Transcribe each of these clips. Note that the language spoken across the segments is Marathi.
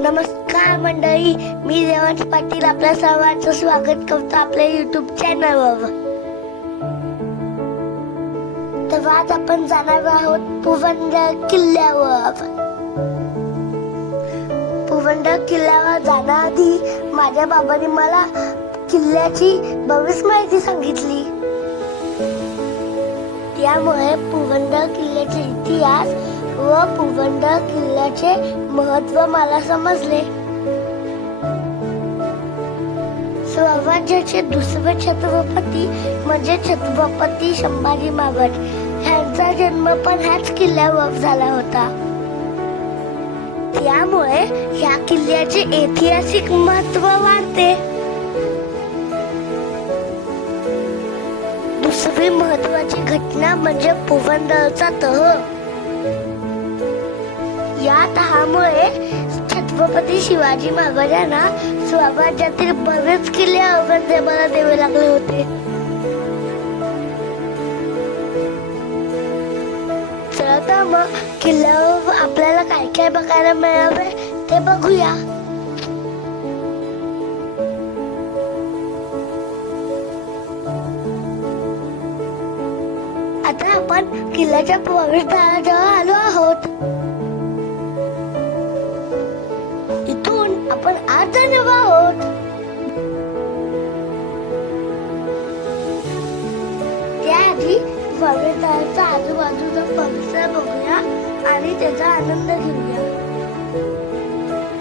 नमस्कार मंडळी मी देवांश पाटील आपल्या सर्वांचं स्वागत करतो आपल्या युट्यूब चॅनलवर तर आज आपण जाणार आहोत पुवंदर किल्ल्यावर. पुवंदर किल्ल्यावर जाण्याआधी माझ्या बाबांनी मला किल्ल्याची बरीच माहिती सांगितली. त्यामुळे पुवंदर किल्ल्याचा इतिहास व पुवंदर किल्ल्याचे महत्त्व मला समजले. स्वराज्याचे दुसरे छत्रपती म्हणजे छत्रपती संभाजी महाराज. ह्यांचा जन्म पण ह्याच किल्ल्यावर झाला होता. त्यामुळे ह्या किल्ल्याचे ऐतिहासिक महत्त्व वाढते. दुसरी महत्वाची घटना म्हणजे पुरंदरचा तह. या तहामुळे छत्रपती शिवाजी महाराजांना स्वराज्यातील बरेच किल्ले औरंगजेबाला द्यावे लागले होते. चला तर मग किल्ल्यावर आपल्याला काय काय बघायला मिळावे ते बघूया. आता आपण किल्ल्याच्या प्रवेशद्वाराजवळ आलो आहोत. आधी प्रवेशद्वाराचा आजूबाजूचा परिसर बघूया आणि त्याचा आनंद घेऊया.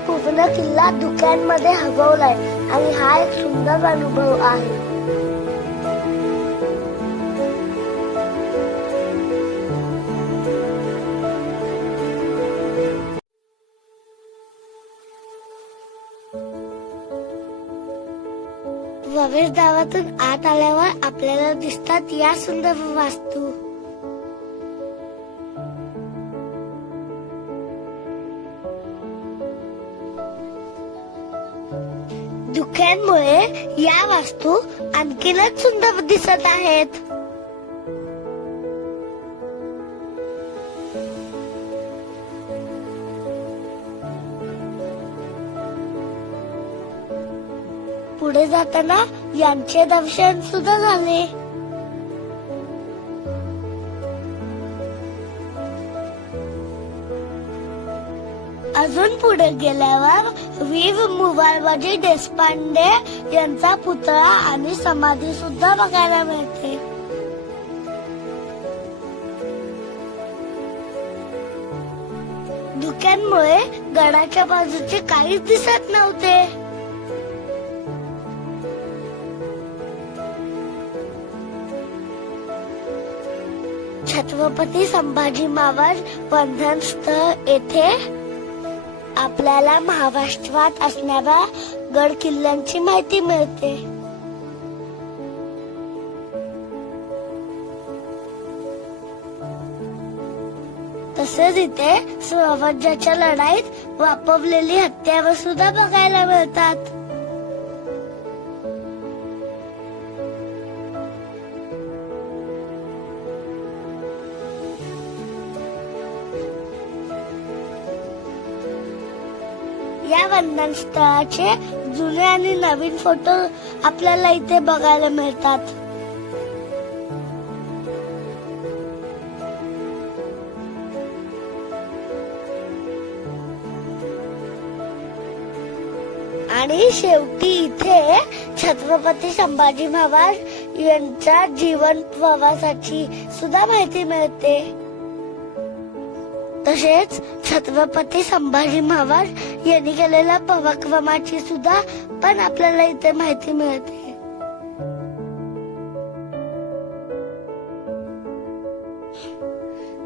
पूर्ण किल्ला दुकानमध्ये हगवलाय आणि हा एक सुंदर अनुभव आहे. प्रवेशद्वारातून आत आल्यावर आपल्याला दिसतात या सुंदर वास्तू. धुक्यांमुळे या वास्तू आणखीनच सुंदर दिसत आहेत. पुढे जाताना यांचे दर्शन सुद्धा झाले. अजून पुढे गेल्यावर वीर मुबारबाजी देशपांडे यांचा पुतळा आणि समाधी सुद्धा बघायला मिळते. धुक्यांमुळे गडाच्या बाजूचे काहीच दिसत नव्हते. छत्रपती संभाजी महाराज बंधन स्थळ येथे आपल्याला महाराष्ट्रात असणाऱ्या गड किल्ल्यांची माहिती मिळते. तसेच इथे स्वराज्याच्या लढाईत वापरलेली हत्यारं सुद्धा बघायला मिळतात. या वंदन स्थळाचे जुने आणि नवीन फोटो आपल्याला इथे बघायला मिळतात. आणि शेवटी इथे छत्रपती संभाजी महाराज यांच्या जीवन प्रवासाची सुद्धा माहिती मिळते. तसेच छत्रपती संभाजी महाराज यांनी केलेल्या पराक्रमाची सुद्धा पण आपल्याला इथे माहिती मिळते.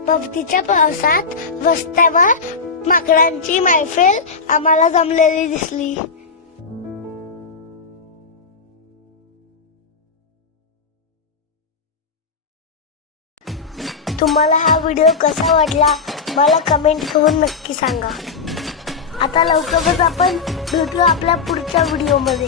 पवतीच्या पावसात रस्त्यावर माकडांची मैफिल आम्हाला जमलेली दिसली. तुम्हाला हा व्हिडिओ कसा वाटला मला कमेंट करून नक्की सांगा. आता लवकरच आपण भेटू आपल्या पुढच्या व्हिडिओमध्ये